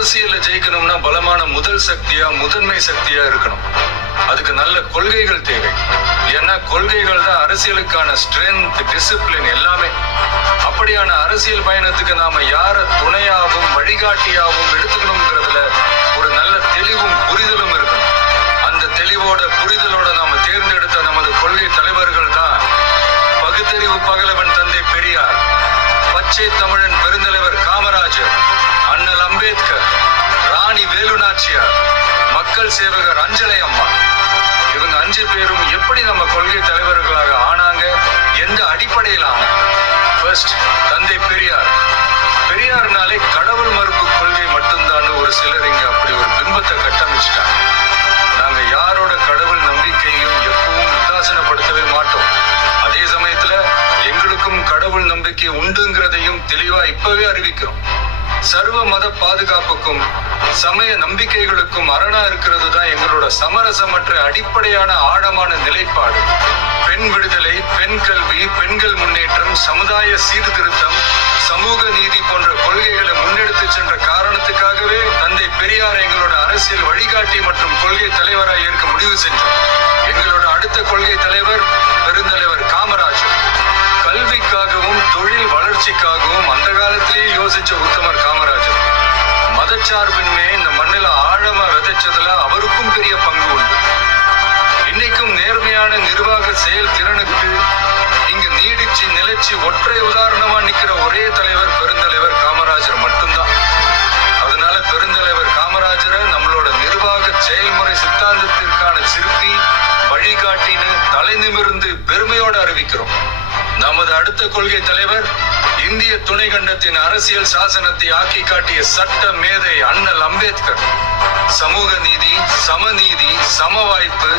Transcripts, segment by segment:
அரசியல்ல ஜெயிக்கணும்னா பலமான முதல் சக்தியா முதன்மை சக்தியா இருக்கணும். அதுக்கு நல்ல கொள்கைகள் தேவை. ஏன்னா கொள்கைகள் தான் அரசியலுக்கான ஸ்ட்ரென்த் டிசிப்ளின் எல்லாமே. அப்படியான அரசியல் பயணத்துக்கு நாம யார துணையாகவும் வழிகாட்டியாகவும் எடுத்துக்கணுங்கிறதுல ஒரு நல்ல தெளிவும் புரிதலும் இருக்கணும். அந்த தெளிவோட புரிதலோட நாம தேர்ந்தெடுத்த நமது கொள்கை தலைவர்கள் தான் பகுத்தறிவு பகலவன் தந்தை பெரியார். பச்சை தமிழன் பெருந்தலைவர் காமராஜர். அண்ணல் அம்பேத்கர் ராணி வேலு நாச்சியார் மக்கள் சேவகர் அஞ்சலை அம்மா. இவங்க அஞ்சு பேரும் எப்படி நம்ம கொள்கை தலைவர்களாக ஆனாங்க எந்த அடிப்படையில் ஆனாங்க? ஃபர்ஸ்ட் தந்தை பெரியார். பெரியார்னாலே கடவுள் மறுப்பு கொள்கை மட்டும்தான் ஒரு சிலர் இங்க அப்படி ஒரு பிம்பத்தை கட்டமைச்சிட்டாங்க. நாங்க யாரோட கடவுள் நம்பிக்கையும் எப்பவும் உதாசீனப்படுத்தவே மாட்டோம். அதே சமயத்துல எங்களுக்கும் கடவுள் நம்பிக்கை உண்டுங்கிறதையும் தெளிவா இப்பவே அறிவிக்கிறோம். சர்வ மத பாதுகாப்புக்கும் சமய நம்பிக்கைகளுக்கும் அரணா இருக்கிறது தான் எங்களோட சமரசமற்ற அடிப்படையான ஆழமான நிலைப்பாடு. பெண் விடுதலை பெண் கல்வி பெண்கள் முன்னேற்றம் சமுதாய சீர்திருத்தம் சமூக நீதி போன்ற கொள்கைகளை முன்னெடுத்து சென்ற காரணத்துக்காகவே தந்தை பெரியார் எங்களோட அரசியல் வழிகாட்டி மற்றும் கொள்கை தலைவராக ஏற்க முடிவு செஞ்சார். மதச்சார்பின்மையை இந்த மண்ணில ஆழமா விதைச்சதுல அவருக்கும் பெரிய பங்கு உண்டு. இன்னைக்கும் நேர்மையான நிர்வாக செயல் திறனுக்கு இங்கு நீடிச்சு நிலைச்சு ஒற்றை உதாரணமா நிக்கிற ஒரே தலைவர் பெருந்தலைவர் காமராஜர் மட்டும்தான். அதனால பெருந்தலைவர் காமராஜரை நம்மளோட நிர்வாக செயல்முறை சித்தாந்தத்திற்கான சிற்பி வழிகாட்டின்னு தலை நிமிர்ந்து பெருமையோடு அறிவிக்கிறோம். நமது அடுத்த கொள்கை தலைவர் இந்திய துணைக்கண்டத்தின் அரசியல் சாசனத்தை ஆக்கி காட்டிய சட்ட மேதை அண்ணல் அம்பேத்கர். சமூக நீதி சமநீதி சம வாய்ப்பு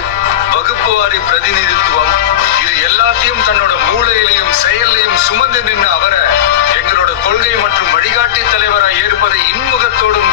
வகுப்புவாரி பிரதிநிதித்துவம் இது எல்லாத்தையும் தன்னோட மூளையிலையும் செயல்லையும் சுமந்து நின்ற அவரை எங்களோட கொள்கை மற்றும் வழிகாட்டி தலைவராய் ஏற்பதை இன்முகத்தோடும்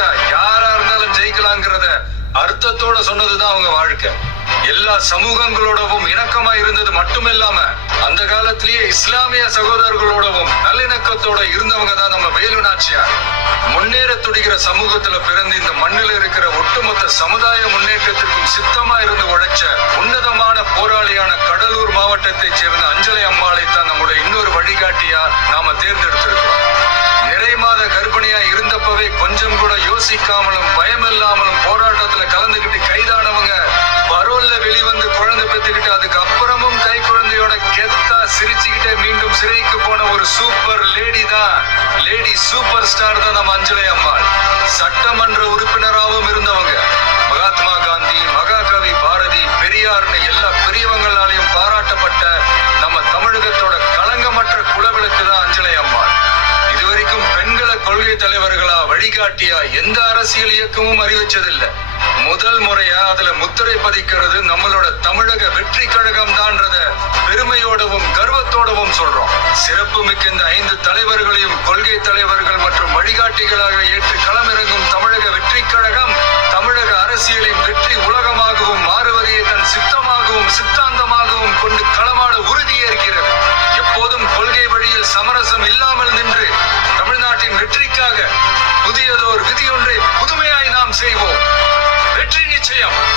இறங்கி யாரா இருந்தாலும் ஜெயிக்கலாங்கிறத அர்த்தத்தோட சொன்னதுதான் அவங்க வாழ்க்கை. எல்லா சமூகங்களோடவும் இணக்கமா இருந்தது மட்டுமில்லாம அந்த காலத்திலேயே இஸ்லாமிய சகோதரர்களோடவும் நல்லிணக்கத்தோட இருந்தவங்க தான் நம்ம வேலு நாச்சியார். முன்னேற துடிக்கிற சமூகத்துல பிறந்து இந்த மண்ணில் இருக்கிற ஒட்டுமொத்த சமுதாய முன்னேற்றத்திற்கும் சித்தமா இருந்து உழைச்ச உன்னதமான போராளியான கடலூர் மாவட்டத்தைச் சேர்ந்த அஞ்சலை அம்மாளை தான் நம்முடைய இன்னொரு வழிகாட்டியா நாம தேர்ந்தெடுத்திருக்கிறோம். நிறை மாத கர்ப்பிணியா இருந்தப்பவே கொஞ்சம் கூட யோசிக்காமலும் பயமில்லாமலும் போராட்டத்துல கலந்துகிட்டு கைதானவங்க பரோல்ல வெளிவந்து குழந்தை பெத்துக்கிட்டு அதுக்கு அப்புறமும் கை குழந்தையோட கெத்தா சிரிச்சுக்கிட்டே மீண்டும் சிறைக்கு போன ஒரு சூப்பர் லேடி தான். லேடி சூப்பர் ஸ்டார் தான் நம்ம அஞ்சலை அம்மாள். சட்டமன்ற உறுப்பினராகவும் இருந்தவங்க. மகாத்மா காந்தி மகாகவி வழிகாட்டியா எந்த அரசியல் இயக்கமும் அறிவிச்சதில்லை. முதல் முறையா அதுல முத்திரை பதிக்கிறது நம்மளோட தமிழக வெற்றி கழகம் தான்றத பெருமையோடவும் கர்வத்தோடவும் சொல்றோம். சிறப்பு மிக்க இந்த ஐந்து தலைவர்களையும் கொள்கை தலைவர்கள் மற்றும் வழிகாட்டிகளாக ஏற்று களமிறங்கும் தமிழக வெற்றி கழகம் தமிழக அரசியலின் வெற்றி உலகமாகவும் மாறுவதையே தன் சித்தமாகவும் சித்தாந்தமாகவும் கொண்டு களமாட உறுதியேற்கிறது. எப்போதும் கொள்கை வழியில் சமரசம் இல்லாமல் நின்று தமிழ்நாட்டின் வெற்றிக்காக புதியதோர் விதியொன்றை புதுமையாய் நாம் செய்வோம். வெற்றி நிச்சயம்.